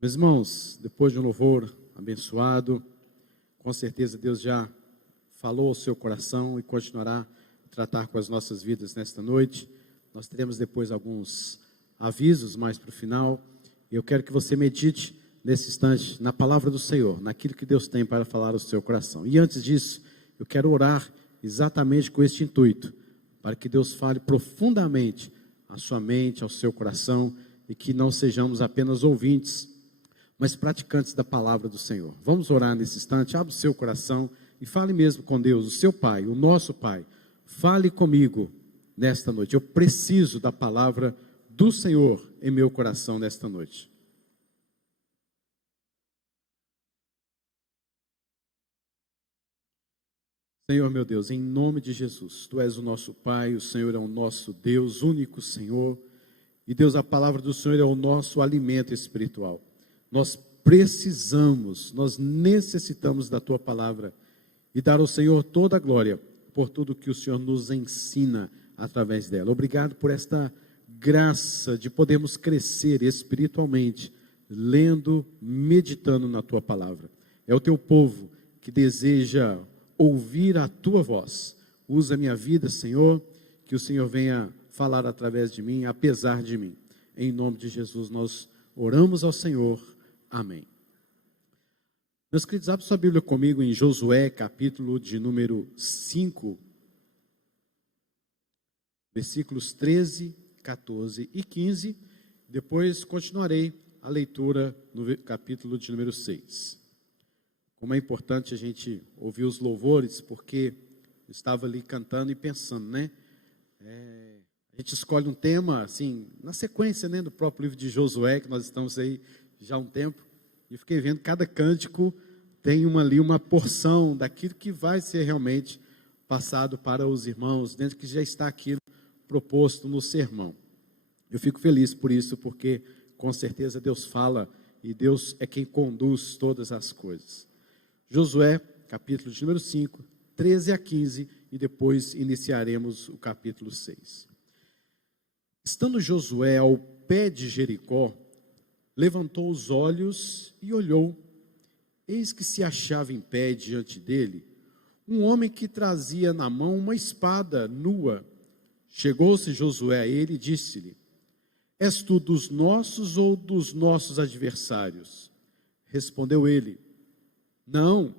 Meus irmãos, depois de um louvor abençoado, com certeza Deus já falou ao seu coração e continuará a tratar com as nossas vidas nesta noite. Nós teremos depois alguns avisos mais para o final, e eu quero que você medite nesse instante na palavra do Senhor, naquilo que Deus tem para falar ao seu coração. E antes disso, eu quero orar exatamente com este intuito, para que Deus fale profundamente à sua mente, ao seu coração, e que não sejamos apenas ouvintes, mas praticantes da palavra do Senhor. Vamos orar nesse instante. Abra o seu coração e fale mesmo com Deus, o seu Pai, o nosso Pai. Fale comigo nesta noite. Eu preciso da palavra do Senhor em meu coração nesta noite. Senhor meu Deus, em nome de Jesus, Tu és o nosso Pai, o Senhor é o nosso Deus, único Senhor. E Deus, a palavra do Senhor é o nosso alimento espiritual. Nós precisamos, nós necessitamos da Tua palavra e dar ao Senhor toda a glória por tudo que o Senhor nos ensina através dela. Obrigado por esta graça de podermos crescer espiritualmente, lendo, meditando na Tua palavra. É o Teu povo que deseja ouvir a Tua voz. Usa a minha vida, Senhor, que o Senhor venha falar através de mim, apesar de mim. Em nome de Jesus nós oramos ao Senhor. Amém. Meus queridos, abra sua Bíblia comigo em Josué, capítulo de número 5, versículos 13, 14 e 15. Depois continuarei a leitura no capítulo de número 6. Como é importante a gente ouvir os louvores, porque eu estava ali cantando e pensando, né? A gente escolhe um tema, assim, na sequência, né, do próprio livro de Josué, que nós estamos aí já há um tempo, e fiquei vendo que cada cântico tem ali uma porção daquilo que vai ser realmente passado para os irmãos, dentro que já está aquilo proposto no sermão. Eu fico feliz por isso, porque com certeza Deus fala e Deus é quem conduz todas as coisas. Josué, capítulo de número 5, 13 a 15, e depois iniciaremos o capítulo 6. Estando Josué ao pé de Jericó, levantou os olhos e olhou. Eis que se achava em pé diante dele um homem que trazia na mão uma espada nua. Chegou-se Josué a ele e disse-lhe: És tu dos nossos ou dos nossos adversários? Respondeu ele: Não,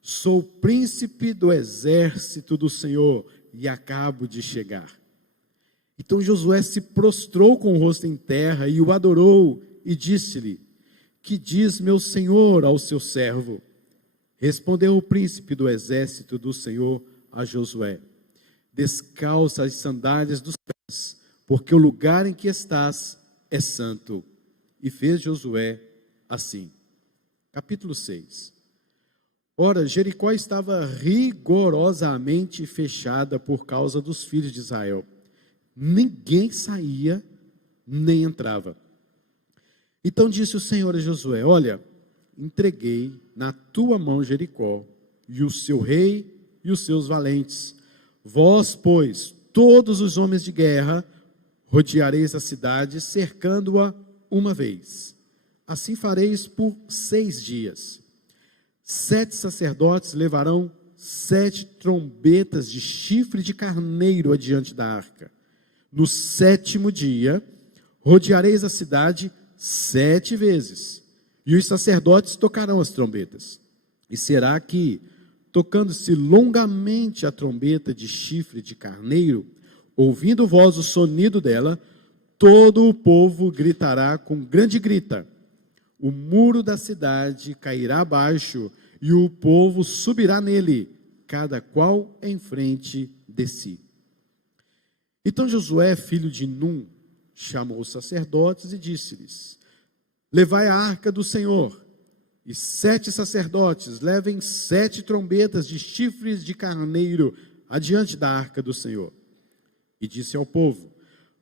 sou príncipe do exército do Senhor e acabo de chegar. Então Josué se prostrou com o rosto em terra e o adorou e disse-lhe: Que diz meu senhor ao seu servo? Respondeu o príncipe do exército do Senhor a Josué: Descalça as sandálias dos pés, porque o lugar em que estás é santo. E fez Josué assim. Capítulo 6. Ora, Jericó estava rigorosamente fechada por causa dos filhos de Israel. Ninguém saía, nem entrava. Então disse o Senhor a Josué: Olha, entreguei na tua mão Jericó, e o seu rei e os seus valentes. Vós, pois, todos os homens de guerra, rodeareis a cidade, cercando-a uma vez. Assim fareis por 6 dias. 7 sacerdotes levarão 7 trombetas de chifre de carneiro adiante da arca. No 7º dia, rodeareis a cidade 7 vezes, e os sacerdotes tocarão as trombetas. E será que, tocando-se longamente a trombeta de chifre de carneiro, ouvindo vós o sonido dela, todo o povo gritará com grande grita. O muro da cidade cairá abaixo, e o povo subirá nele, cada qual em frente de si. Então Josué, filho de Num, chamou os sacerdotes e disse-lhes: Levai a arca do Senhor, e 7 sacerdotes levem 7 trombetas de chifres de carneiro adiante da arca do Senhor. E disse ao povo: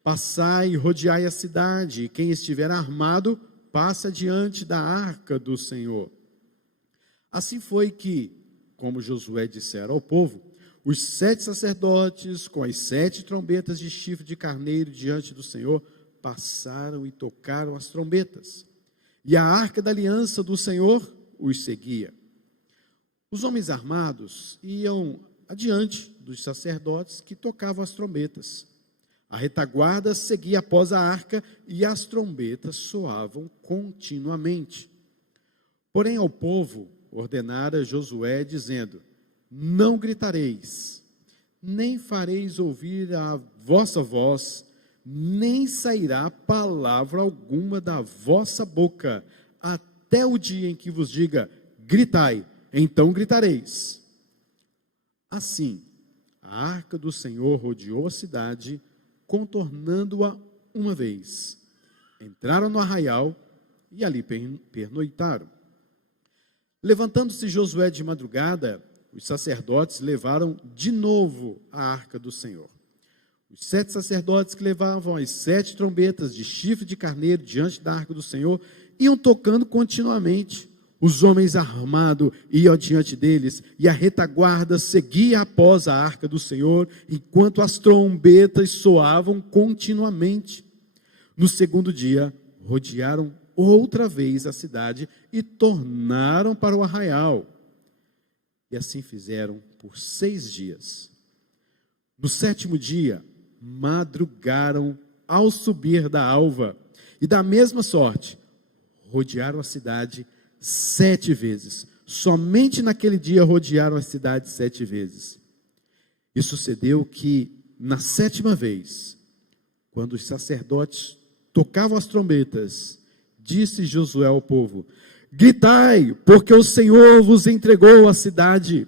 Passai e rodeai a cidade, e quem estiver armado, passa diante da arca do Senhor. Assim foi que, como Josué dissera ao povo, os 7 sacerdotes, com as 7 trombetas de chifre de carneiro diante do Senhor, passaram e tocaram as trombetas. e a arca da aliança do Senhor os seguia. Os homens armados iam adiante dos sacerdotes que tocavam as trombetas. A retaguarda seguia após a arca e as trombetas soavam continuamente. Porém, ao povo ordenara Josué, dizendo: não gritareis, nem fareis ouvir a vossa voz, nem sairá palavra alguma da vossa boca, até o dia em que vos diga: gritai, então gritareis. Assim, a arca do Senhor rodeou a cidade, contornando-a uma vez. Entraram no arraial e ali pernoitaram. Levantando-se Josué de madrugada, os sacerdotes levaram de novo a arca do Senhor. Os 7 sacerdotes que levavam as 7 trombetas de chifre de carneiro diante da arca do Senhor iam tocando continuamente. Os homens armados iam diante deles, e a retaguarda seguia após a arca do Senhor, enquanto as trombetas soavam continuamente. No segundo dia, rodearam outra vez a cidade e tornaram para o arraial. E assim fizeram por 6 dias. No 7º dia, madrugaram ao subir da alva, e da mesma sorte, rodearam a cidade 7 vezes. Somente naquele dia rodearam a cidade 7 vezes. E sucedeu que, na 7ª vez, quando os sacerdotes tocavam as trombetas, disse Josué ao povo: gritai, porque o Senhor vos entregou a cidade.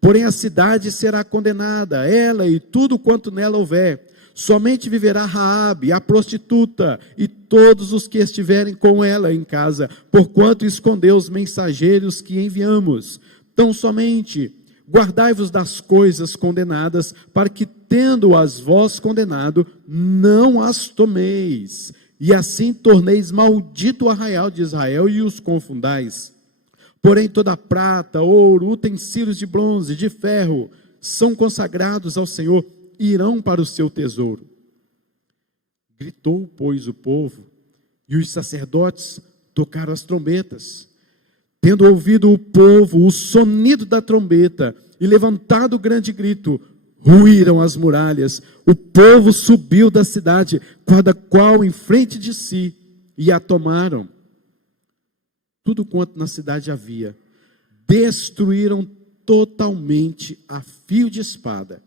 Porém a cidade será condenada, ela e tudo quanto nela houver. Somente viverá Raabe, a prostituta, e todos os que estiverem com ela em casa, porquanto escondeu os mensageiros que enviamos. Tão somente guardai-vos das coisas condenadas, para que, tendo-as vós condenado, não as tomeis. E assim torneis maldito o arraial de Israel e os confundais. Porém toda prata, ouro, utensílios de bronze, de ferro, são consagrados ao Senhor, irão para o seu tesouro. Gritou, pois, o povo, e os sacerdotes tocaram as trombetas. Tendo ouvido o povo o sonido da trombeta e levantado o grande grito, ruíram as muralhas. O povo subiu da cidade, cada qual em frente de si, e a tomaram. Tudo quanto na cidade havia, destruíram totalmente a fio de espada,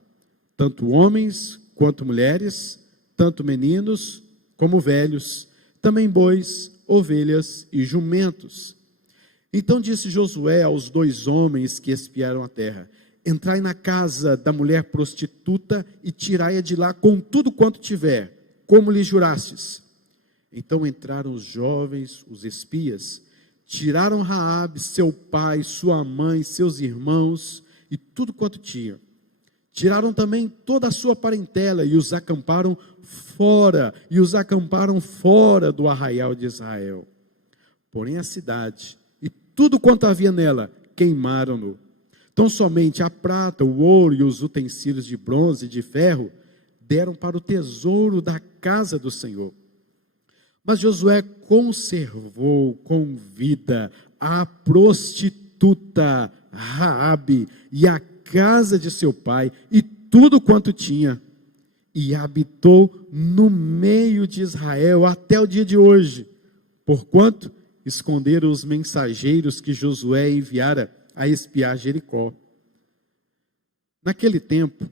tanto homens quanto mulheres, tanto meninos como velhos, também bois, ovelhas e jumentos. Então disse Josué aos 2 homens que espiaram a terra: entrai na casa da mulher prostituta e tirai-a de lá com tudo quanto tiver, como lhe jurastes. Então entraram os jovens, os espias, tiraram Raabe, seu pai, sua mãe, seus irmãos e tudo quanto tinham. Tiraram também toda a sua parentela e os acamparam fora do arraial de Israel. Porém a cidade e tudo quanto havia nela queimaram-no. Tão somente a prata, o ouro e os utensílios de bronze e de ferro deram para o tesouro da casa do Senhor. Mas Josué conservou com vida a prostituta Raabe e a casa de seu pai e tudo quanto tinha, e habitou no meio de Israel até o dia de hoje, porquanto esconderam os mensageiros que Josué enviara a espiar Jericó. Naquele tempo,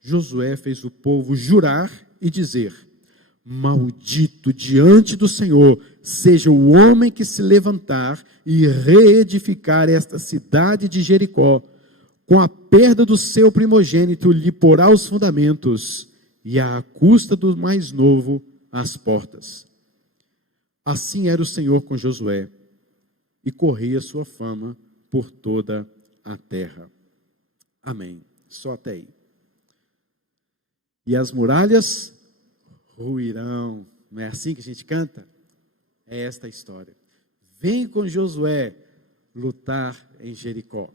Josué fez o povo jurar e dizer: maldito diante do Senhor seja o homem que se levantar e reedificar esta cidade de Jericó. Com a perda do seu primogênito lhe porá os fundamentos, e à custa do mais novo as portas. Assim era o Senhor com Josué, e corria sua fama por toda a terra. Amém. Só até aí. E as muralhas ruirão. Não é assim que a gente canta? É esta a história. Vem com Josué lutar em Jericó.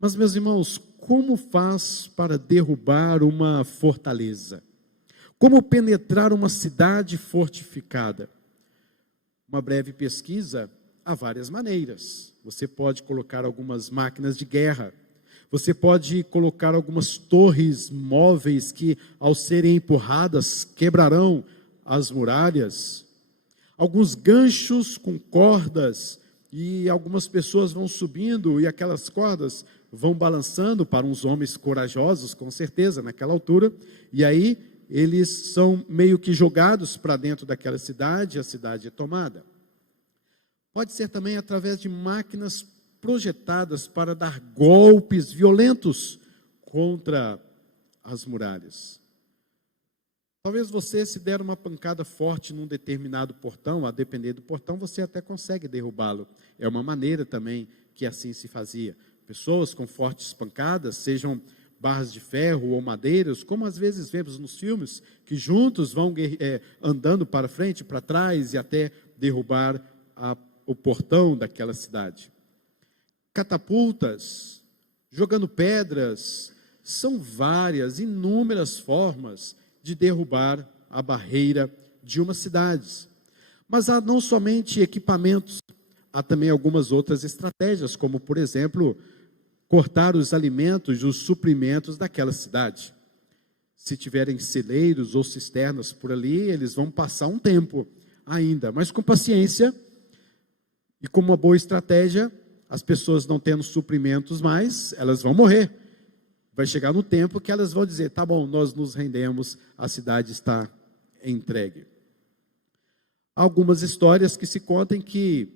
Mas, meus irmãos, como faz para derrubar uma fortaleza? Como penetrar uma cidade fortificada? uma breve pesquisa, há várias maneiras. Você pode colocar algumas máquinas de guerra, você pode colocar algumas torres móveis que, ao serem empurradas, quebrarão as muralhas, alguns ganchos com cordas, e algumas pessoas vão subindo e aquelas cordas vão balançando para uns homens corajosos, com certeza, naquela altura, e aí eles são meio que jogados para dentro daquela cidade, a cidade é tomada. Pode ser também através de máquinas projetadas para dar golpes violentos contra as muralhas. Talvez você, se der uma pancada forte num determinado portão, a depender do portão, você até consegue derrubá-lo. É uma maneira também que assim se fazia. Pessoas com fortes pancadas, sejam barras de ferro ou madeiras, como às vezes vemos nos filmes, que juntos vão andando para frente, para trás e até derrubar o portão daquela cidade. Catapultas, jogando pedras, são várias, inúmeras formas de derrubar a barreira de uma cidade. Mas há não somente equipamentos, há também algumas outras estratégias, como, por exemplo, cortar os alimentos e os suprimentos daquela cidade. Se tiverem celeiros ou cisternas por ali, eles vão passar um tempo ainda, mas com paciência e com uma boa estratégia, as pessoas não tendo suprimentos mais, elas vão morrer. Vai chegar no tempo que elas vão dizer, tá bom, nós nos rendemos, a cidade está entregue. Há algumas histórias que se contam que,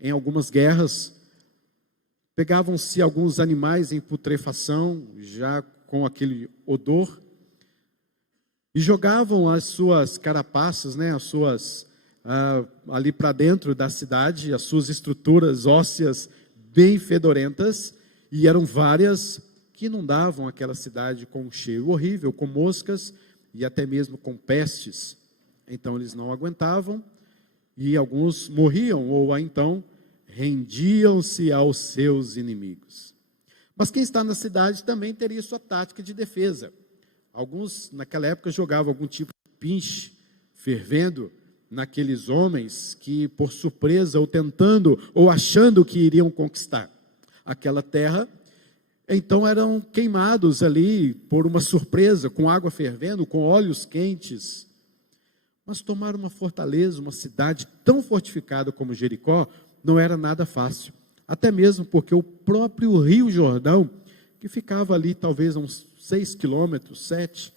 em algumas guerras, pegavam-se alguns animais em putrefação, já com aquele odor, e jogavam as suas carapaças, as suas, ali para dentro da cidade, as suas estruturas ósseas bem fedorentas, e eram várias que inundavam aquela cidade com um cheiro horrível, com moscas e até mesmo com pestes. Então eles não aguentavam e alguns morriam ou então rendiam-se aos seus inimigos. Mas quem está na cidade também teria sua tática de defesa. Alguns naquela época jogavam algum tipo de pinche fervendo naqueles homens que, por surpresa ou tentando ou achando que iriam conquistar aquela terra, então eram queimados ali por uma surpresa, com água fervendo, com óleos quentes. Mas tomar uma fortaleza, uma cidade tão fortificada como Jericó, não era nada fácil. Até mesmo porque o próprio Rio Jordão, que ficava ali talvez a uns 6 quilômetros, 7,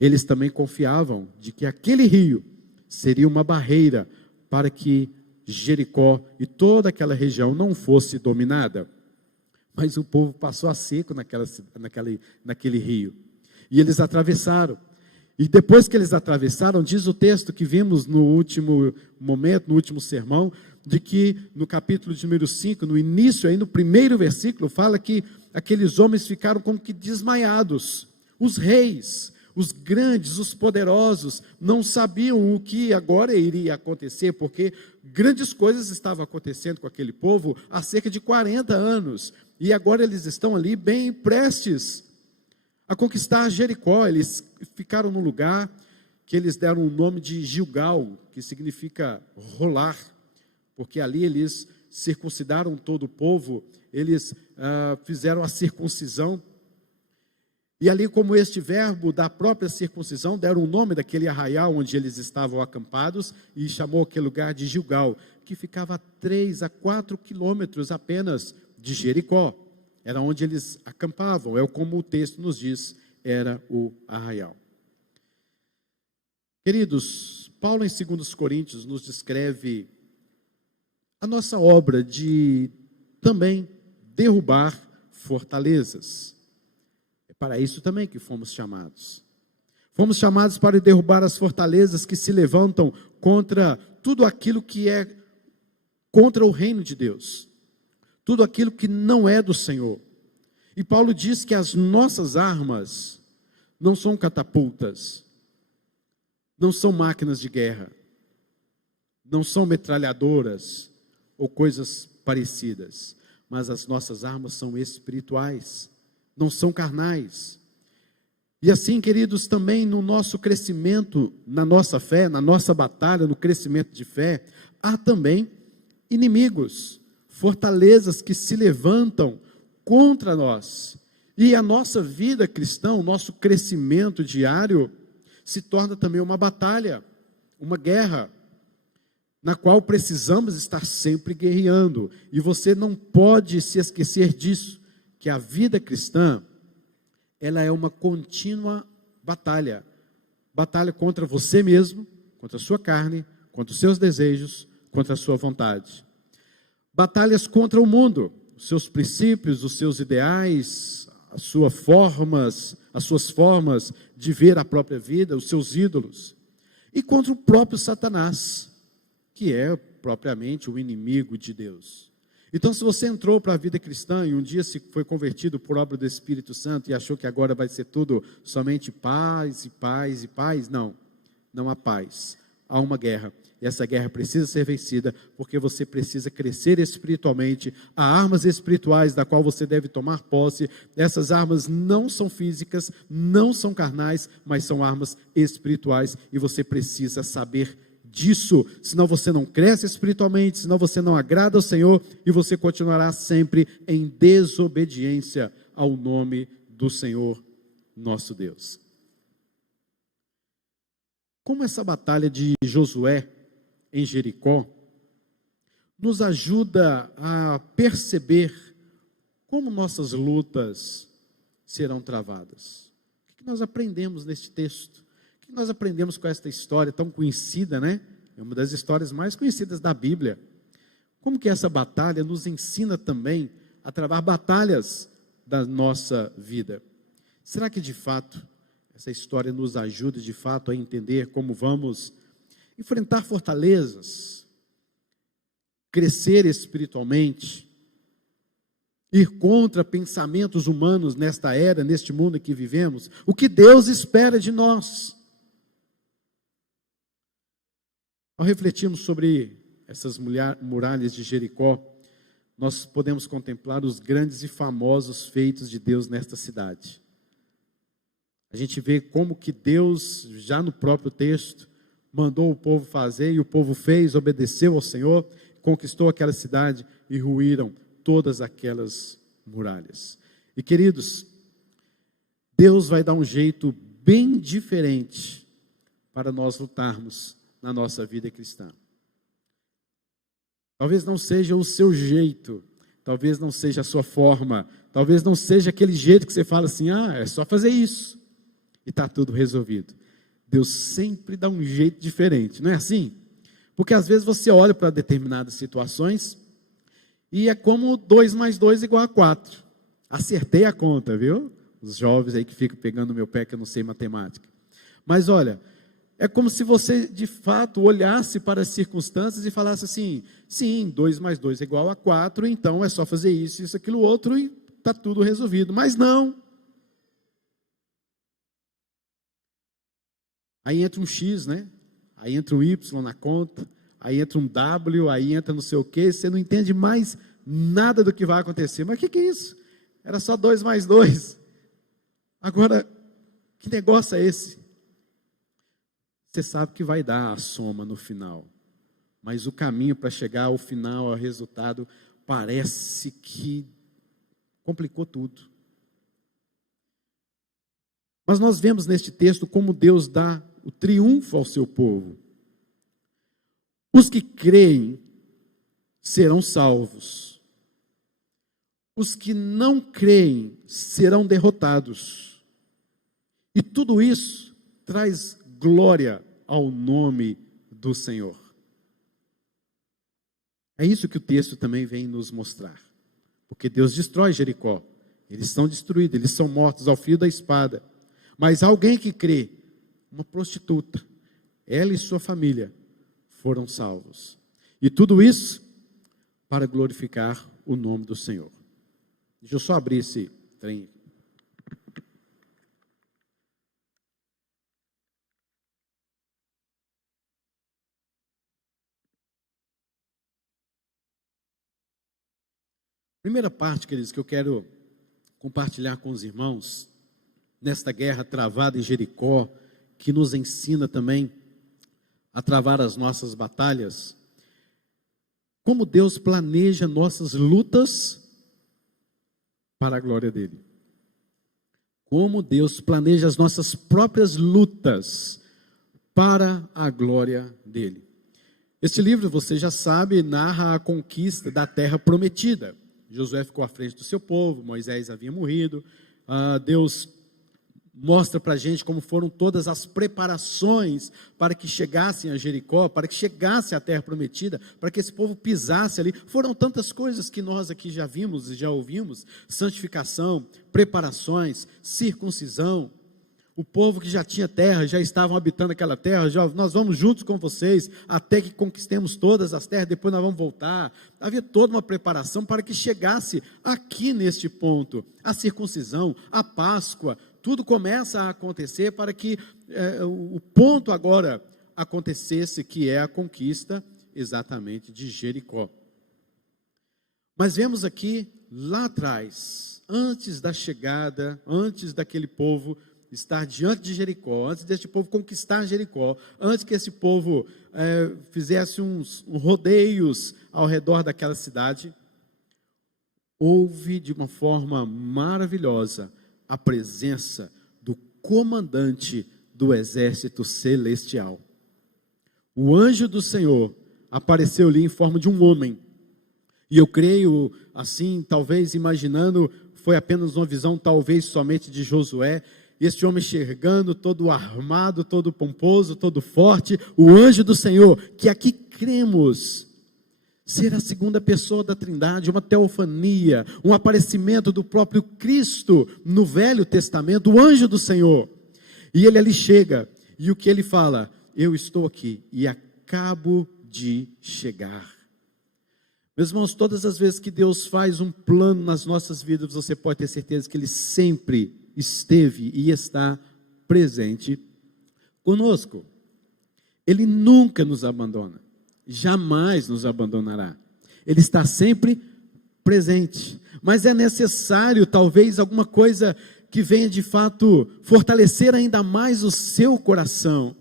eles também confiavam de que aquele rio seria uma barreira para que Jericó e toda aquela região não fosse dominada. Mas o povo passou a seco naquele rio. E eles atravessaram. E depois que eles atravessaram, diz o texto que vimos no último momento, no último sermão, de que no capítulo de número 5, no início, aí no primeiro versículo, fala que aqueles homens ficaram como que desmaiados. Os reis, os grandes, os poderosos, não sabiam o que agora iria acontecer, porque grandes coisas estavam acontecendo com aquele povo há cerca de 40 anos. E agora eles estão ali bem prestes a conquistar Jericó. Eles ficaram num lugar que eles deram o nome de Gilgal, que significa rolar, porque ali eles circuncidaram todo o povo, eles fizeram a circuncisão, e ali, como este verbo da própria circuncisão, deram o nome daquele arraial onde eles estavam acampados, e chamou aquele lugar de Gilgal, que ficava a 3 a 4 quilômetros apenas de Jericó. Era onde eles acampavam, é como o texto nos diz, era o arraial. Queridos, Paulo em 2 Coríntios nos descreve a nossa obra de também derrubar fortalezas. É para isso também que fomos chamados. Fomos chamados para derrubar as fortalezas que se levantam contra tudo aquilo que é contra o reino de Deus. Tudo aquilo que não é do Senhor. E Paulo diz que as nossas armas não são catapultas, não são máquinas de guerra, não são metralhadoras ou coisas parecidas, mas as nossas armas são espirituais, não são carnais. E assim, queridos, também no nosso crescimento, na nossa fé, na nossa batalha, no crescimento de fé, há também inimigos, fortalezas que se levantam contra nós. E a nossa vida cristã, o nosso crescimento diário, se torna também uma batalha, uma guerra, na qual precisamos estar sempre guerreando. E você não pode se esquecer disso, que a vida cristã, ela é uma contínua batalha. Batalha contra você mesmo, contra a sua carne, contra os seus desejos, contra a sua vontade. Batalhas contra o mundo, os seus princípios, os seus ideais, as suas formas de ver a própria vida, os seus ídolos. E contra o próprio Satanás, que é propriamente o inimigo de Deus. Então, se você entrou para a vida cristã e um dia se foi convertido por obra do Espírito Santo e achou que agora vai ser tudo somente paz e paz e paz, não há paz, há uma guerra. E essa guerra precisa ser vencida, porque você precisa crescer espiritualmente. Há armas espirituais da qual você deve tomar posse. Essas armas não são físicas, não são carnais, mas são armas espirituais, e você precisa saber disso, senão você não cresce espiritualmente, senão você não agrada ao Senhor, e você continuará sempre em desobediência ao nome do Senhor, nosso Deus. Como essa batalha de Josué em Jericó nos ajuda a perceber como nossas lutas serão travadas. O que nós aprendemos neste texto? O que nós aprendemos com esta história tão conhecida, né? É uma das histórias mais conhecidas da Bíblia. Como que essa batalha nos ensina também a travar batalhas da nossa vida? Será que de fato essa história nos ajuda de fato a entender como vamos enfrentar fortalezas, crescer espiritualmente, ir contra pensamentos humanos nesta era, neste mundo em que vivemos? O que Deus espera de nós? Ao refletirmos sobre essas muralhas de Jericó, nós podemos contemplar os grandes e famosos feitos de Deus nesta cidade. A gente vê como que Deus, já no próprio texto, mandou o povo fazer, e o povo fez, obedeceu ao Senhor, conquistou aquela cidade e ruíram todas aquelas muralhas. E queridos, Deus vai dar um jeito bem diferente para nós lutarmos na nossa vida cristã. Talvez não seja o seu jeito, talvez não seja a sua forma, talvez não seja aquele jeito que você fala assim, é só fazer isso, e está tudo resolvido. Deus sempre dá um jeito diferente, não é assim? Porque às vezes você olha para determinadas situações e é como 2 mais 2 igual a 4. Acertei a conta, viu? Os jovens aí que ficam pegando no meu pé que eu não sei matemática. Mas olha, é como se você de fato olhasse para as circunstâncias e falasse assim, sim, 2 mais 2 é igual a 4, então é só fazer isso, isso, aquilo, outro e está tudo resolvido. Mas não. Aí entra um X, né? Aí entra um Y na conta, aí entra um W, aí entra não sei o quê, você não entende mais nada do que vai acontecer. Mas o que é isso? Era só 2 mais 2. Agora, que negócio é esse? Você sabe que vai dar a soma no final, mas o caminho para chegar ao final, ao resultado, parece que complicou tudo. Mas nós vemos neste texto como Deus dá o triunfo ao seu povo. Os que creem serão salvos. Os que não creem serão derrotados. E tudo isso traz glória ao nome do Senhor. É isso que o texto também vem nos mostrar. Porque Deus destrói Jericó. Eles são destruídos, eles são mortos ao fio da espada. Mas alguém que crê, uma prostituta, ela e sua família foram salvos. E tudo isso para glorificar o nome do Senhor. Deixa eu só abrir esse trem. Primeira parte, queridos, que eu quero compartilhar com os irmãos nesta guerra travada em Jericó, que nos ensina também a travar as nossas batalhas, como Deus planeja nossas lutas para a glória dele. Como Deus planeja as nossas próprias lutas para a glória dele. Este livro, você já sabe, narra a conquista da terra prometida. Josué ficou à frente do seu povo, Moisés havia morrido, Deus mostra para a gente como foram todas as preparações para que chegassem a Jericó, para que chegasse à terra prometida, para que esse povo pisasse ali. Foram tantas coisas que nós aqui já vimos e já ouvimos: santificação, preparações, circuncisão. O povo que já tinha terra, já estavam habitando aquela terra, nós vamos juntos com vocês, até que conquistemos todas as terras, depois nós vamos voltar. Havia toda uma preparação para que chegasse aqui neste ponto. A circuncisão, a Páscoa, tudo começa a acontecer para que o ponto agora acontecesse, que é a conquista exatamente de Jericó. Mas vemos aqui, lá atrás, antes da chegada, antes daquele povo estar diante de Jericó, antes deste povo conquistar Jericó, antes que esse povo fizesse uns rodeios ao redor daquela cidade, houve de uma forma maravilhosa a presença do comandante do exército celestial. O anjo do Senhor apareceu-lhe em forma de um homem, e eu creio, assim, talvez imaginando, foi apenas uma visão talvez somente de Josué, e este homem chegando, todo armado, todo pomposo, todo forte, o anjo do Senhor, que aqui cremos ser a segunda pessoa da Trindade, uma teofania, um aparecimento do próprio Cristo no Velho Testamento, o anjo do Senhor. E ele ali chega, e o que ele fala? Eu estou aqui e acabo de chegar. Meus irmãos, todas as vezes que Deus faz um plano nas nossas vidas, você pode ter certeza que Ele sempre esteve e está presente conosco. Ele nunca nos abandona, jamais nos abandonará. Ele está sempre presente, mas é necessário talvez alguma coisa que venha de fato fortalecer ainda mais o seu coração,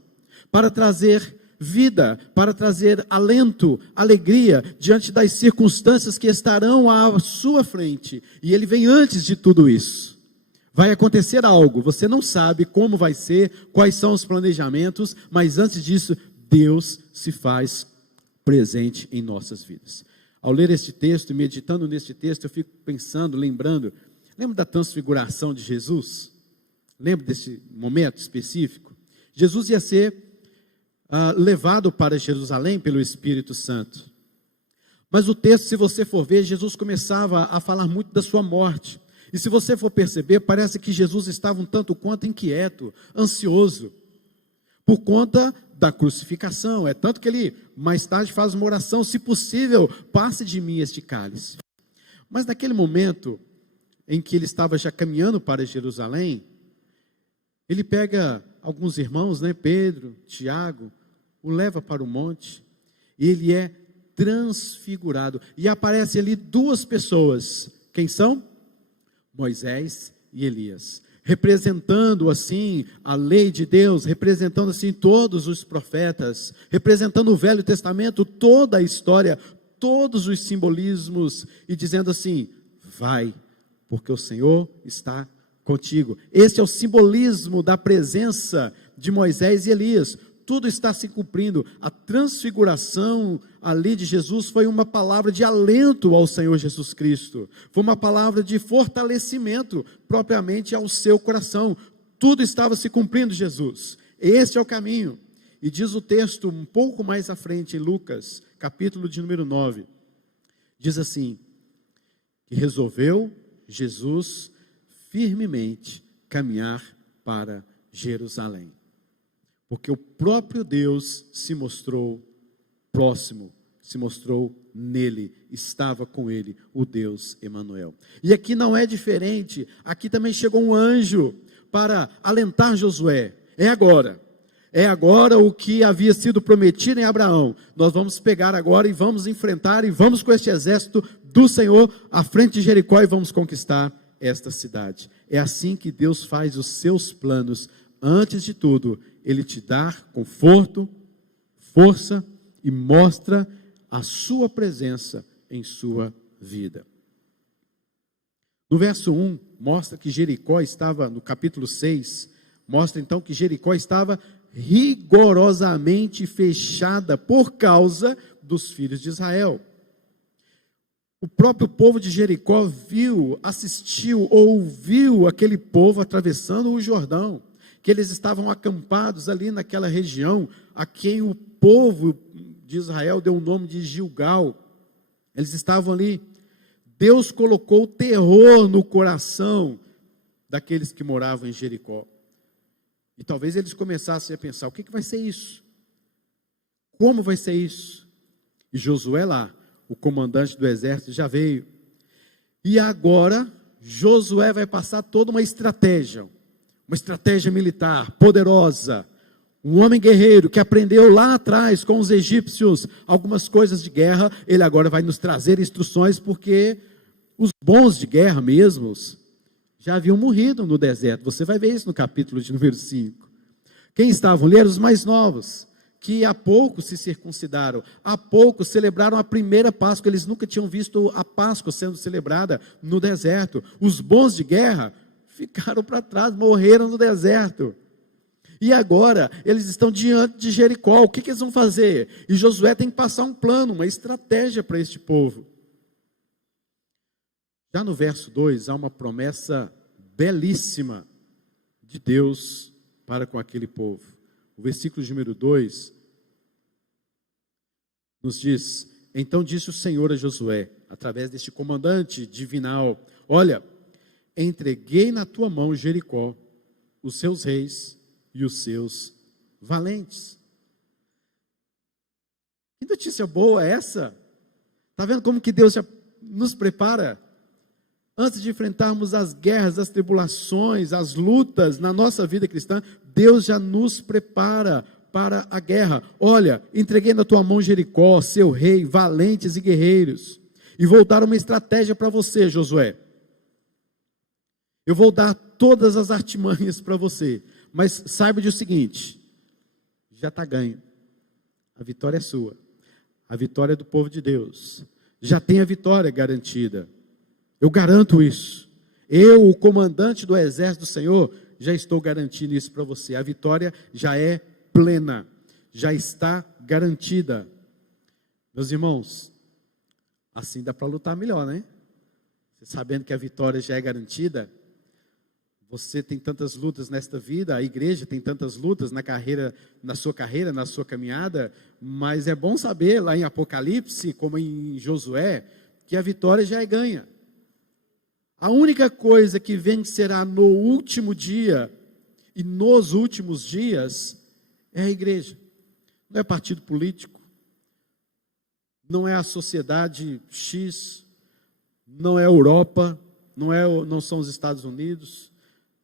para trazer vida, para trazer alento, alegria, diante das circunstâncias que estarão à sua frente, e Ele vem antes de tudo isso. Vai acontecer algo, você não sabe como vai ser, quais são os planejamentos, mas antes disso, Deus se faz presente em nossas vidas. Ao ler este texto e meditando neste texto, eu fico pensando, lembra da transfiguração de Jesus? Lembra desse momento específico? Jesus ia ser levado para Jerusalém pelo Espírito Santo. Mas o texto, se você for ver, Jesus começava a falar muito da sua morte. E se você for perceber, parece que Jesus estava um tanto quanto inquieto, ansioso, por conta da crucificação. É tanto que ele mais tarde faz uma oração: se possível, passe de mim este cálice. Mas naquele momento em que ele estava já caminhando para Jerusalém, ele pega alguns irmãos, Pedro, Tiago, o leva para o monte, e ele é transfigurado. E aparecem ali duas pessoas. Quem são? Moisés e Elias, representando assim a lei de Deus, representando assim todos os profetas, representando o Velho Testamento, toda a história, todos os simbolismos, e dizendo assim: vai, porque o Senhor está contigo. Este é o simbolismo da presença de Moisés e Elias. Tudo está se cumprindo. A transfiguração ali de Jesus foi uma palavra de alento ao Senhor Jesus Cristo. Foi uma palavra de fortalecimento propriamente ao seu coração. Tudo estava se cumprindo, Jesus. Este é o caminho. E diz o texto um pouco mais à frente, em Lucas, capítulo de número 9. Diz assim: que resolveu Jesus firmemente caminhar para Jerusalém. Porque o próprio Deus se mostrou próximo, se mostrou nele, estava com ele, o Deus Emanuel. E aqui não é diferente, aqui também chegou um anjo para alentar Josué. É agora o que havia sido prometido em Abraão. Nós vamos pegar agora e vamos enfrentar, e vamos com este exército do Senhor à frente de Jericó e vamos conquistar esta cidade. É assim que Deus faz os seus planos. Antes de tudo, Ele te dá conforto, força e mostra a sua presença em sua vida. No verso 1, mostra que Jericó estava, no capítulo 6, mostra então que Jericó estava rigorosamente fechada por causa dos filhos de Israel. O próprio povo de Jericó viu, assistiu, ouviu aquele povo atravessando o Jordão, que eles estavam acampados ali naquela região, a quem o povo de Israel deu o nome de Gilgal. Eles estavam ali. Deus colocou terror no coração daqueles que moravam em Jericó. E talvez eles começassem a pensar, o que vai ser isso? Como vai ser isso? E Josué lá, o comandante do exército, já veio. E agora, Josué vai passar toda uma estratégia militar poderosa. Um homem guerreiro que aprendeu lá atrás com os egípcios algumas coisas de guerra, ele agora vai nos trazer instruções, porque os bons de guerra mesmos já haviam morrido no deserto. Você vai ver isso no capítulo de número 5. Quem estavam ali eram os mais novos, que há pouco se circuncidaram, há pouco celebraram a primeira Páscoa. Eles nunca tinham visto a Páscoa sendo celebrada no deserto. Os bons de guerra ficaram para trás, morreram no deserto. E agora, eles estão diante de Jericó. O que eles vão fazer? E Josué tem que passar um plano, uma estratégia para este povo. Já no verso 2, há uma promessa belíssima de Deus para com aquele povo. O versículo de número 2 nos diz: então disse o Senhor a Josué, através deste comandante divinal: olha, entreguei na tua mão Jericó, os seus reis e os seus valentes. Que notícia boa é essa? Está vendo como que Deus já nos prepara? Antes de enfrentarmos as guerras, as tribulações, as lutas na nossa vida cristã, Deus já nos prepara para a guerra. Olha, entreguei na tua mão Jericó, seu rei, valentes e guerreiros. E vou dar uma estratégia para você, Josué. Eu vou dar todas as artimanhas para você. Mas saiba de o seguinte, já está ganho. A vitória é sua. A vitória é do povo de Deus. Já tem a vitória garantida. Eu garanto isso. Eu, o comandante do exército do Senhor, já estou garantindo isso para você. A vitória já é plena. Já está garantida. Meus irmãos, assim dá para lutar melhor, né? Você sabendo que a vitória já é garantida. Você tem tantas lutas nesta vida, a igreja tem tantas lutas na sua carreira, na sua caminhada, mas é bom saber lá em Apocalipse, como em Josué, que a vitória já é ganha. A única coisa que vencerá no último dia e nos últimos dias é a igreja. Não é partido político, não é a sociedade X, não é a Europa, não são os Estados Unidos,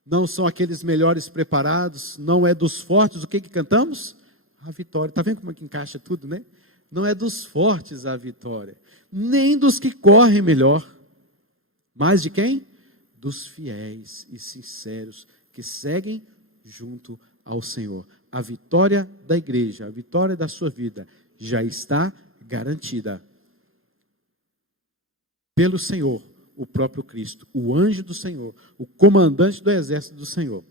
não são aqueles melhores preparados, não é dos fortes. O que cantamos? A vitória. Está vendo como é que encaixa tudo, né? Não é dos fortes a vitória, nem dos que correm melhor, mas de quem? Dos fiéis e sinceros, que seguem junto ao Senhor. A vitória da igreja, a vitória da sua vida, já está garantida pelo Senhor, o próprio Cristo, o anjo do Senhor, o comandante do exército do Senhor.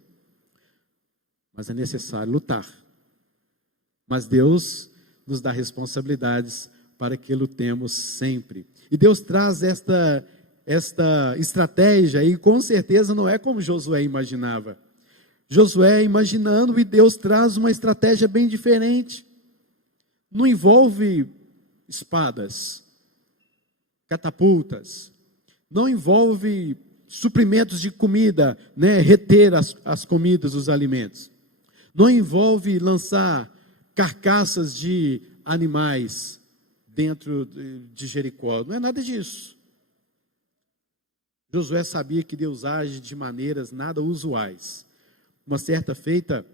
Mas é necessário lutar. Mas Deus nos dá responsabilidades para que lutemos sempre. E Deus traz esta estratégia, e com certeza não é como Josué imaginava. Josué imaginando, e Deus traz uma estratégia bem diferente. Não envolve espadas, catapultas, não envolve suprimentos de comida, né, reter as comidas, os alimentos. Não envolve lançar carcaças de animais dentro de Jericó. Não é nada disso. Josué sabia que Deus age de maneiras nada usuais. Uma certa feita,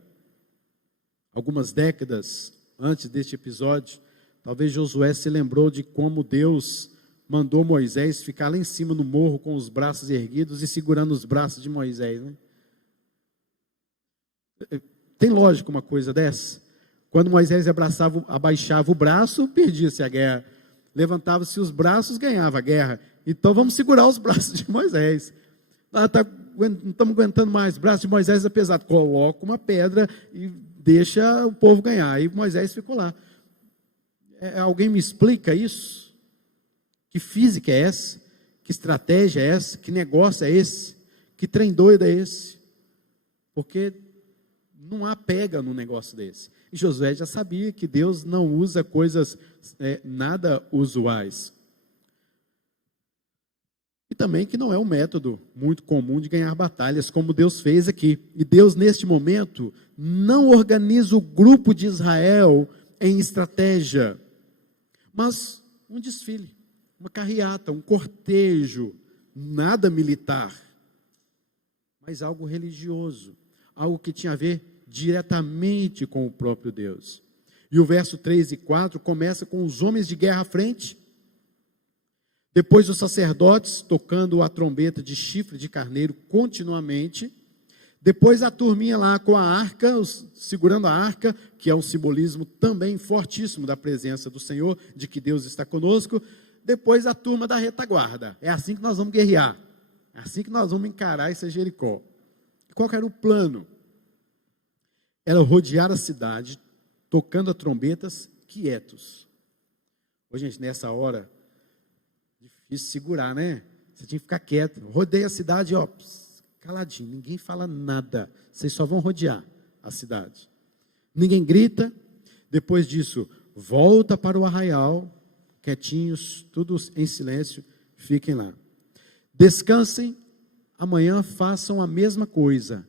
algumas décadas antes deste episódio, talvez Josué se lembrou de como Deus mandou Moisés ficar lá em cima no morro com os braços erguidos e segurando os braços de Moisés, né? Tem lógica uma coisa dessa? Quando Moisés abaixava o braço, perdia-se a guerra. Levantava-se os braços, ganhava a guerra. Então vamos segurar os braços de Moisés. Não estamos aguentando mais, o braço de Moisés é pesado. Coloca uma pedra e deixa o povo ganhar. Aí Moisés ficou lá. Alguém me explica isso? Que física é essa? Que estratégia é essa? Que negócio é esse? Que trem doido é esse? Porque não há pega num negócio desse. E Josué já sabia que Deus não usa coisas nada usuais. E também que não é um método muito comum de ganhar batalhas, como Deus fez aqui. E Deus, neste momento, não organiza o grupo de Israel em estratégia, mas um desfile, uma carreata, um cortejo, nada militar, mas algo religioso, algo que tinha a ver diretamente com o próprio Deus. E o verso 3 e 4 começa com os homens de guerra à frente, depois os sacerdotes tocando a trombeta de chifre de carneiro continuamente, depois a turminha lá com a arca, segurando a arca, que é um simbolismo também fortíssimo da presença do Senhor, de que Deus está conosco, depois a turma da retaguarda. É assim que nós vamos guerrear, é assim que nós vamos encarar esse Jericó. Qual que era o plano? Era rodear a cidade, tocando a trombetas, quietos. Ô, gente, nessa hora, difícil segurar, né? Você tinha que ficar quieto. Rodeia a cidade, ó, caladinho, ninguém fala nada. Vocês só vão rodear a cidade. Ninguém grita. Depois disso, volta para o arraial, quietinhos, todos em silêncio, fiquem lá. Descansem, amanhã façam a mesma coisa.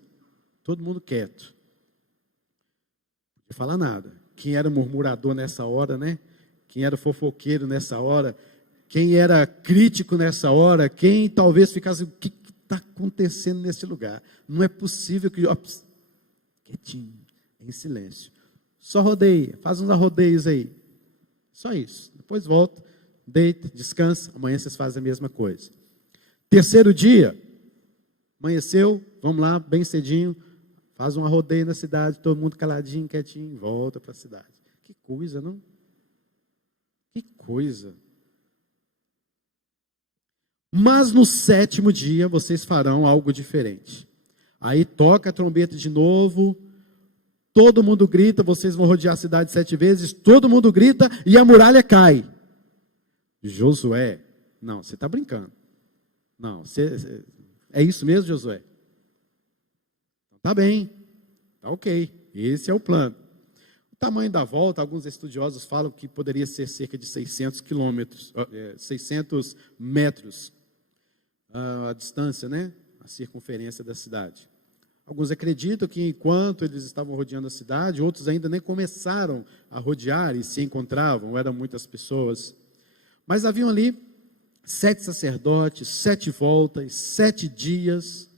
Todo mundo quieto. Não fala nada. Quem era murmurador nessa hora, né? Quem era fofoqueiro nessa hora, quem era crítico nessa hora, quem talvez ficasse, o que está acontecendo nesse lugar? Não é possível que... quietinho, em silêncio. Só rodeia, faz uns arrodeios aí. Só isso. Depois volta, deita, descansa, amanhã vocês fazem a mesma coisa. Terceiro dia, amanheceu, vamos lá, bem cedinho, faz um arrodeio na cidade, todo mundo caladinho, quietinho, volta para a cidade. Que coisa, não? Que coisa. Mas no sétimo dia, vocês farão algo diferente. Aí toca a trombeta de novo, todo mundo grita, vocês vão rodear a cidade 7 vezes, todo mundo grita e a muralha cai. Josué, não, você está brincando. Não, é isso mesmo, Josué? Tá bem, tá ok, esse é o plano. O tamanho da volta, alguns estudiosos falam que poderia ser cerca de 600 metros, a distância, né? A circunferência da cidade. Alguns acreditam que enquanto eles estavam rodeando a cidade, outros ainda nem começaram a rodear e se encontravam, eram muitas pessoas. Mas haviam ali 7 sacerdotes, 7 voltas, 7 dias.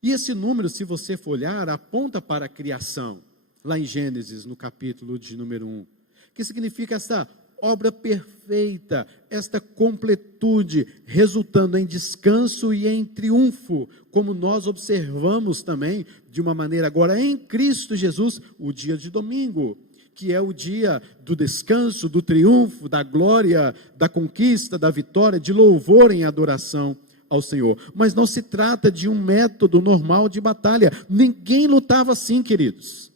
E esse número, se você for olhar, aponta para a criação, lá em Gênesis, no capítulo de número 1. Que significa essa obra perfeita, esta completude, resultando em descanso e em triunfo, como nós observamos também, de uma maneira agora em Cristo Jesus, o dia de domingo, que é o dia do descanso, do triunfo, da glória, da conquista, da vitória, de louvor em adoração ao Senhor. Mas não se trata de um método normal de batalha. Ninguém lutava assim, queridos.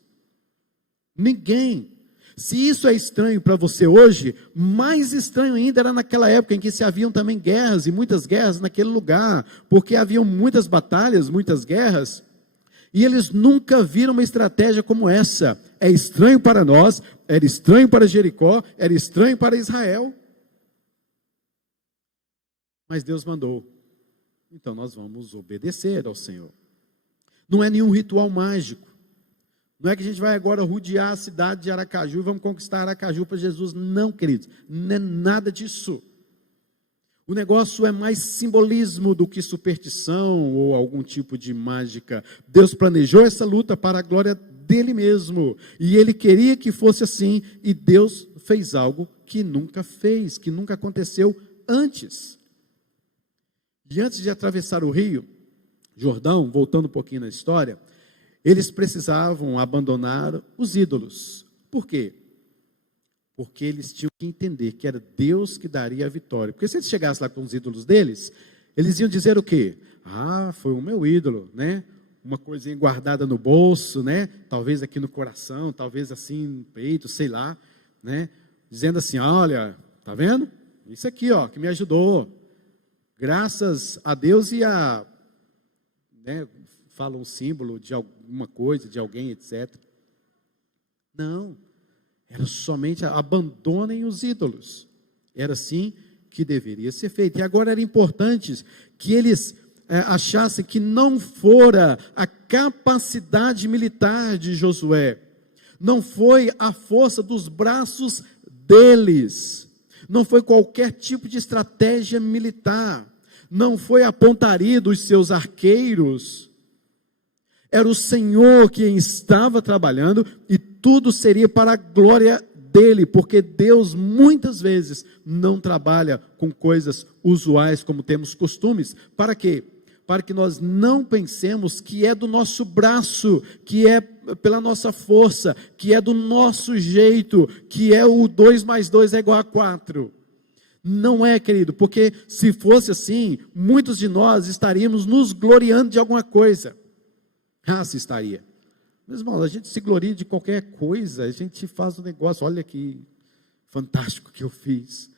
Ninguém. Se isso é estranho para você hoje, mais estranho ainda era naquela época em que se haviam também guerras, e muitas guerras naquele lugar, porque haviam muitas batalhas, muitas guerras, e eles nunca viram uma estratégia como essa. É estranho para nós, era estranho para Jericó, era estranho para Israel. Mas Deus mandou. Então nós vamos obedecer ao Senhor. Não é nenhum ritual mágico. Não é que a gente vai agora rodear a cidade de Aracaju e vamos conquistar Aracaju para Jesus. Não, queridos, não é nada disso. O negócio é mais simbolismo do que superstição ou algum tipo de mágica. Deus planejou essa luta para a glória dele mesmo. E ele queria que fosse assim. E Deus fez algo que nunca fez, que nunca aconteceu antes. E antes de atravessar o rio Jordão, voltando um pouquinho na história, eles precisavam abandonar os ídolos. Por quê? Porque eles tinham que entender que era Deus que daria a vitória. Porque se eles chegassem lá com os ídolos deles, eles iam dizer o quê? Ah, foi o meu ídolo, né? Uma coisinha guardada no bolso, né? Talvez aqui no coração, talvez assim no peito, sei lá, né? Dizendo assim, olha, tá vendo? Isso aqui, ó, que me ajudou. Graças a Deus e a, né, fala um símbolo de alguma coisa, de alguém, etc. Não, era somente abandonem os ídolos. Era assim que deveria ser feito. E agora era importante que eles achassem que não fora a capacidade militar de Josué, não foi a força dos braços deles, não foi qualquer tipo de estratégia militar, não foi a pontaria dos seus arqueiros, era o Senhor quem estava trabalhando e tudo seria para a glória dele, porque Deus muitas vezes não trabalha com coisas usuais como temos costumes. Para quê? Para que nós não pensemos que é do nosso braço, que é pela nossa força, que é do nosso jeito, que é o 2 mais 2 é igual a 4. Não é, querido, porque se fosse assim, muitos de nós estaríamos nos gloriando de alguma coisa. Ah, se estaria. Meus irmãos, a gente se gloria de qualquer coisa, a gente faz um negócio, olha que fantástico que eu fiz.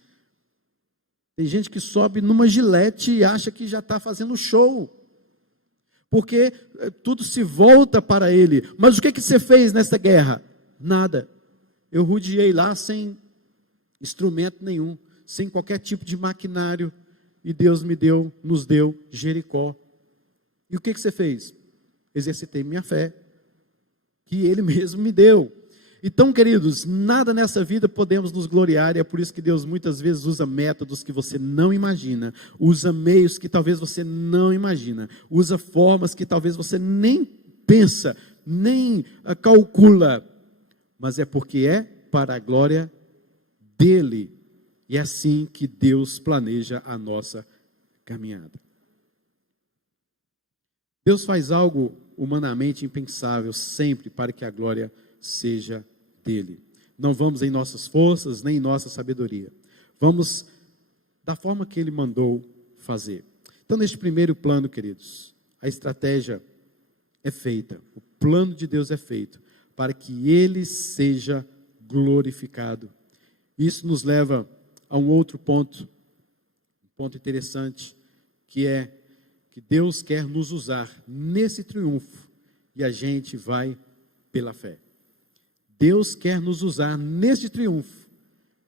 Tem gente que sobe numa gilete e acha que já está fazendo show, porque tudo se volta para ele. Mas o que você fez nessa guerra? Nada. Eu rodeei lá sem instrumento nenhum, sem qualquer tipo de maquinário, e Deus nos deu Jericó. E o que você fez? Exercitei minha fé, que Ele mesmo me deu. Então, queridos, nada nessa vida podemos nos gloriar, e é por isso que Deus muitas vezes usa métodos que você não imagina, usa meios que talvez você não imagina, usa formas que talvez você nem pensa, nem calcula, mas é porque é para a glória dEle, e é assim que Deus planeja a nossa caminhada. Deus faz algo humanamente impensável sempre para que a glória seja dele. Não vamos em nossas forças, nem em nossa sabedoria. Vamos da forma que ele mandou fazer. Então, neste primeiro plano, queridos, a estratégia é feita, o plano de Deus é feito para que ele seja glorificado. Isso nos leva a um outro ponto, um ponto interessante, que é que Deus quer nos usar nesse triunfo e a gente vai pela fé. Deus quer nos usar neste triunfo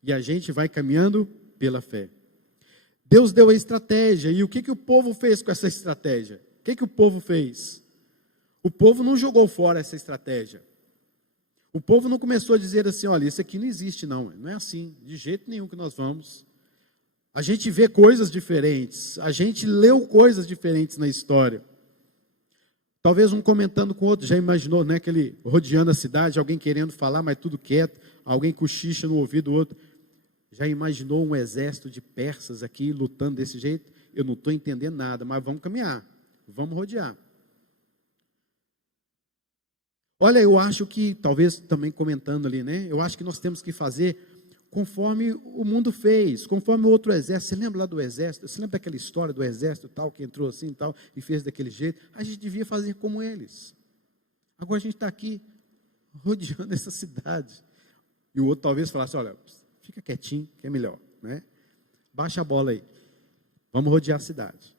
e a gente vai caminhando pela fé. Deus deu a estratégia, e o que o povo fez com essa estratégia? O que o povo fez? O povo não jogou fora essa estratégia. O povo não começou a dizer assim, olha, isso aqui não existe não é assim, de jeito nenhum que nós vamos. A gente vê coisas diferentes, a gente leu coisas diferentes na história. Talvez um comentando com o outro, já imaginou, né, aquele rodeando a cidade, alguém querendo falar, mas tudo quieto, alguém cochicha no ouvido do outro. Já imaginou um exército de persas aqui lutando desse jeito? Eu não estou entendendo nada, mas vamos caminhar, vamos rodear. Olha, eu acho que, talvez também comentando ali, né, eu acho que nós temos que fazer conforme o mundo fez, conforme o outro exército. Você lembra lá do exército? Você lembra daquela história do exército tal, que entrou assim e tal, e fez daquele jeito? A gente devia fazer como eles. Agora a gente está aqui, rodeando essa cidade. E o outro talvez falasse, olha, fica quietinho, que é melhor, né? Baixa a bola aí. Vamos rodear a cidade.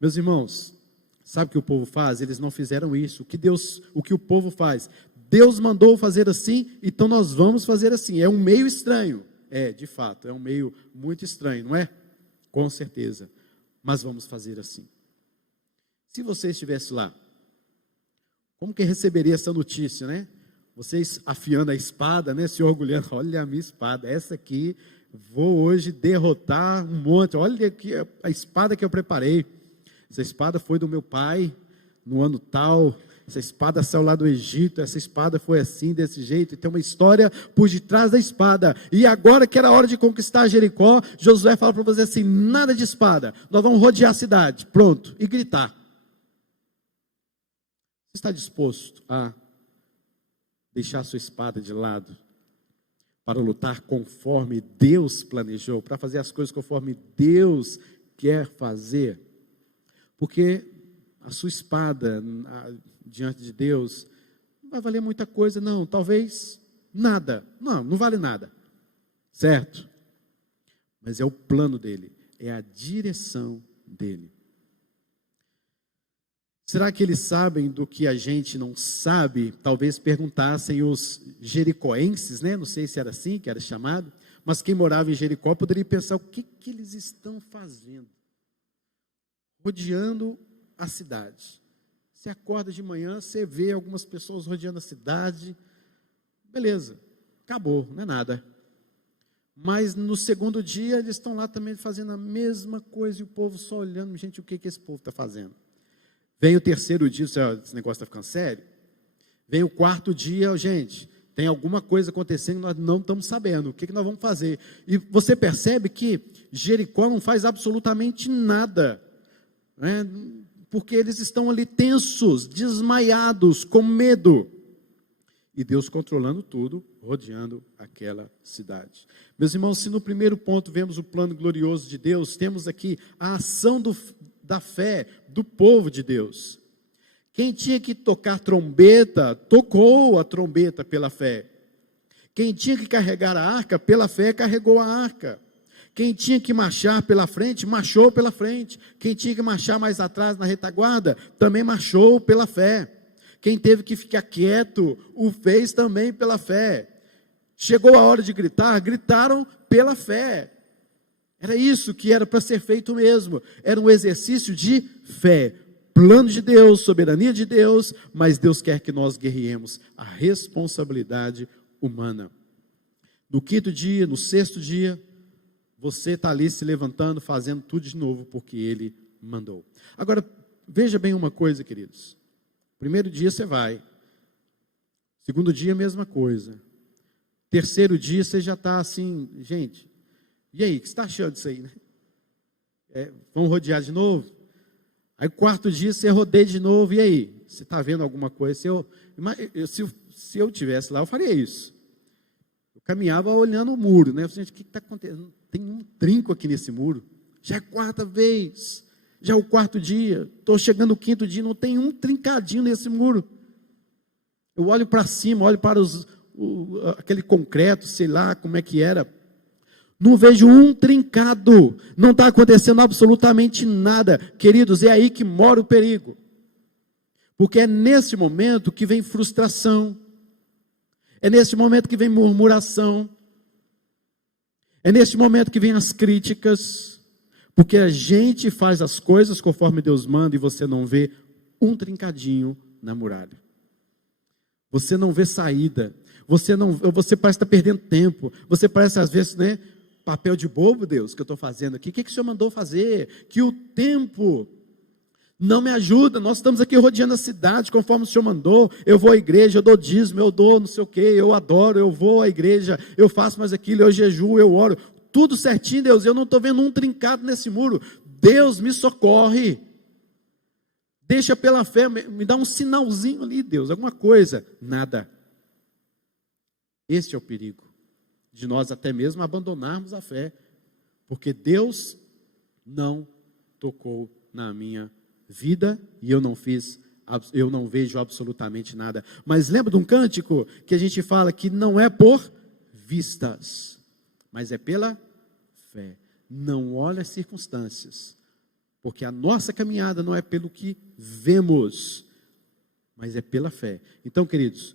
Meus irmãos, sabe o que o povo faz? Eles não fizeram isso. O que o povo faz? Deus mandou fazer assim, então nós vamos fazer assim. É um meio estranho. É, de fato, é um meio muito estranho, não é? Com certeza. Mas vamos fazer assim. Se você estivesse lá, como que receberia essa notícia, né? Vocês afiando a espada, né? Se orgulhando, olha a minha espada, essa aqui, vou hoje derrotar um monte. Olha aqui a espada que eu preparei. Essa espada foi do meu pai, no ano tal. essa espada saiu lá do Egito, essa espada foi assim, desse jeito, e tem uma história por detrás da espada. E agora que era a hora de conquistar Jericó, Josué fala para você assim, nada de espada, nós vamos rodear a cidade, pronto, e gritar. Você está disposto a deixar sua espada de lado, para lutar conforme Deus planejou, para fazer as coisas conforme Deus quer fazer? Porque a sua espada diante de Deus não vai valer muita coisa, não, talvez nada, não vale nada, certo? Mas é o plano dele, é a direção dele. Será que eles sabem do que a gente não sabe? Talvez perguntassem os jericoenses, né? Não sei se era assim que era chamado, mas quem morava em Jericó poderia pensar, o que eles estão fazendo? Rodeando a cidade. Você acorda de manhã, você vê algumas pessoas rodeando a cidade, beleza, acabou, não é nada. Mas no segundo dia eles estão lá também fazendo a mesma coisa e o povo só olhando, gente, o que esse povo está fazendo? Vem o terceiro dia, esse negócio está ficando sério. Vem o quarto dia, gente, tem alguma coisa acontecendo que nós não estamos sabendo. O que nós vamos fazer? E você percebe que Jericó não faz absolutamente nada, né? Porque eles estão ali tensos, desmaiados, com medo. E Deus controlando tudo, rodeando aquela cidade. Meus irmãos, se no primeiro ponto vemos o plano glorioso de Deus, temos aqui a ação da fé do povo de Deus. Quem tinha que tocar trombeta, tocou a trombeta pela fé. Quem tinha que carregar a arca, pela fé, carregou a arca. Quem tinha que marchar pela frente, marchou pela frente. Quem tinha que marchar mais atrás na retaguarda, também marchou pela fé. Quem teve que ficar quieto, o fez também pela fé. Chegou a hora de gritar, gritaram pela fé. Era isso que era para ser feito mesmo. Era um exercício de fé. Plano de Deus, soberania de Deus, mas Deus quer que nós guerreemos a responsabilidade humana. No quinto dia, no sexto dia, você está ali se levantando, fazendo tudo de novo, porque Ele mandou. Agora, veja bem uma coisa, queridos. Primeiro dia você vai. Segundo dia, a mesma coisa. Terceiro dia, você já está assim, gente, e aí, o que você está achando disso aí, né? Vamos rodear de novo? Aí, quarto dia, você rodeia de novo, e aí? Você está vendo alguma coisa? Se eu tivesse lá, eu faria isso. Eu caminhava olhando o muro, né? Gente, o que está acontecendo? Tem um trinco aqui nesse muro. Já é a quarta vez. Já é o quarto dia. Estou chegando no quinto dia, não tem um trincadinho nesse muro. Eu olho para cima, olho para aquele concreto, sei lá como é que era. Não vejo um trincado. Não está acontecendo absolutamente nada. Queridos, é aí que mora o perigo. Porque é nesse momento que vem frustração. É nesse momento que vem murmuração. É nesse momento que vem as críticas. Porque a gente faz as coisas conforme Deus manda e você não vê um trincadinho na muralha. Você não vê saída. Você parece estar perdendo tempo. Você parece às vezes, né? Papel de bobo, Deus, que eu estou fazendo aqui. O que o Senhor mandou fazer? Que o tempo não me ajuda. Nós estamos aqui rodeando a cidade conforme o Senhor mandou. Eu vou à igreja, eu dou dízimo, eu dou não sei o que, eu adoro, eu vou à igreja, eu faço mais aquilo, eu jejuo, eu oro. Tudo certinho, Deus. Eu não estou vendo um trincado nesse muro. Deus me socorre. Deixa pela fé, me dá um sinalzinho ali, Deus, alguma coisa. Nada. Este é o perigo de nós até mesmo abandonarmos a fé, porque Deus não tocou na minha vida e eu não vejo absolutamente nada. Mas lembra de um cântico que a gente fala que não é por vistas, mas é pela fé. Não olha as circunstâncias, porque a nossa caminhada não é pelo que vemos, mas é pela fé. Então, queridos,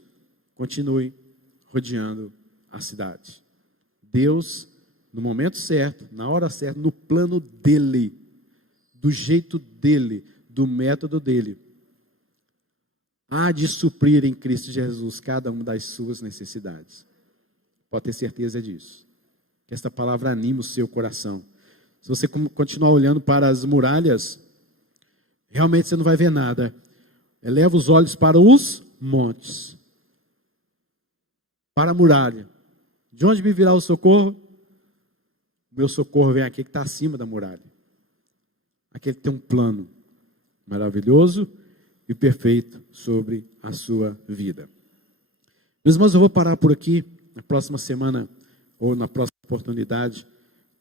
continue rodeando a cidade. Deus, no momento certo, na hora certa, no plano dele, do jeito dele, do método dele, há de suprir em Cristo Jesus cada uma das suas necessidades. Pode ter certeza disso. Que esta palavra anime o seu coração. Se você continuar olhando para as muralhas, realmente você não vai ver nada. eleva os olhos para os montes, para a muralha. De onde me virá o socorro? O meu socorro vem aqui que está acima da muralha. Aquele que tem um plano maravilhoso e perfeito sobre a sua vida. Meus irmãos, eu vou parar por aqui. Na próxima semana, ou na próxima oportunidade,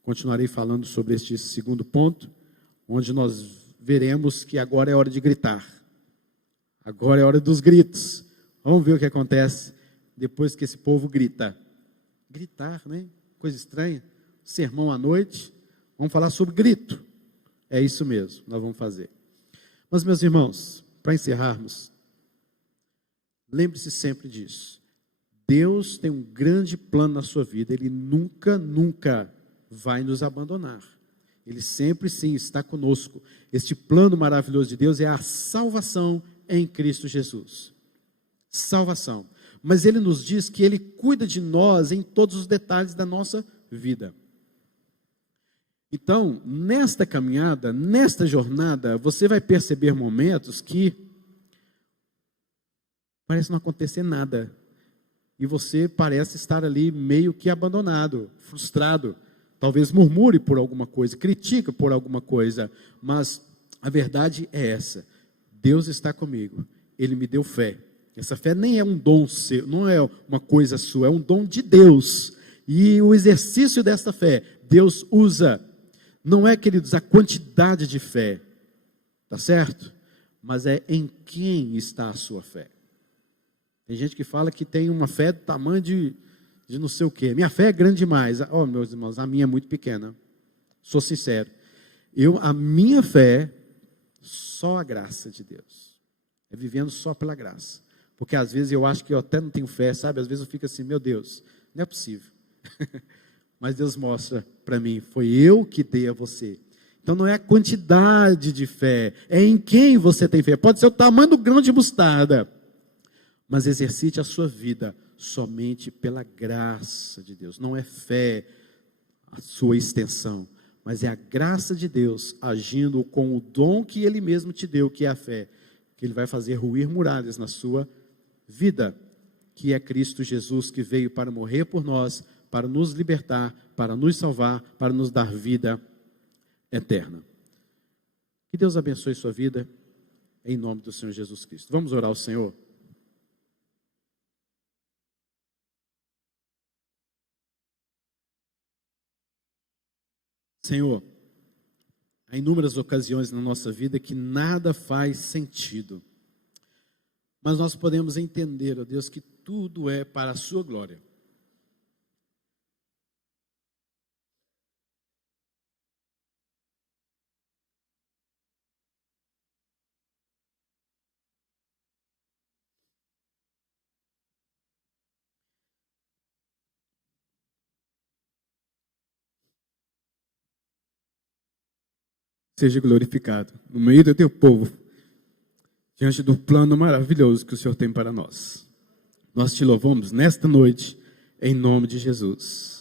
continuarei falando sobre este segundo ponto, onde nós veremos que agora é hora de gritar. Agora é hora dos gritos. Vamos ver o que acontece depois que esse povo grita. Gritar, né? Coisa estranha. Sermão à noite. Vamos falar sobre grito. É isso mesmo, nós vamos fazer. Mas, meus irmãos, para encerrarmos, lembre-se sempre disso. Deus tem um grande plano na sua vida. Ele nunca, nunca vai nos abandonar. Ele sempre, sim, está conosco. Este plano maravilhoso de Deus é a salvação em Cristo Jesus. Salvação. Mas Ele nos diz que Ele cuida de nós em todos os detalhes da nossa vida. Então, nesta caminhada, nesta jornada, você vai perceber momentos que parece não acontecer nada. E você parece estar ali meio que abandonado, frustrado. Talvez murmure por alguma coisa, critique por alguma coisa. Mas a verdade é essa. Deus está comigo. Ele me deu fé. Essa fé nem é um dom seu, não é uma coisa sua, é um dom de Deus. E o exercício dessa fé, Deus usa. Não é, queridos, a quantidade de fé, tá certo? Mas é em quem está a sua fé. Tem gente que fala que tem uma fé do tamanho de não sei o quê. Minha fé é grande demais. Oh, meus irmãos, a minha é muito pequena. Sou sincero. A minha fé, só a graça de Deus. É vivendo só pela graça. Porque às vezes eu acho que eu até não tenho fé, sabe? Às vezes eu fico assim, meu Deus, não é possível. Mas Deus mostra para mim, foi eu que dei a você. Então não é a quantidade de fé, é em quem você tem fé. Pode ser o tamanho do grão de mostarda, mas exercite a sua vida somente pela graça de Deus. Não é fé a sua extensão, mas é a graça de Deus agindo com o dom que Ele mesmo te deu, que é a fé, que Ele vai fazer ruir muralhas na sua vida, que é Cristo Jesus, que veio para morrer por nós, para nos libertar, para nos salvar, para nos dar vida eterna. Que Deus abençoe sua vida, em nome do Senhor Jesus Cristo. Vamos orar ao Senhor? Senhor, há inúmeras ocasiões na nossa vida que nada faz sentido, mas nós podemos entender, ó Deus, que tudo é para a sua glória. Seja glorificado no meio do teu povo, diante do plano maravilhoso que o Senhor tem para nós. Nós te louvamos nesta noite, em nome de Jesus.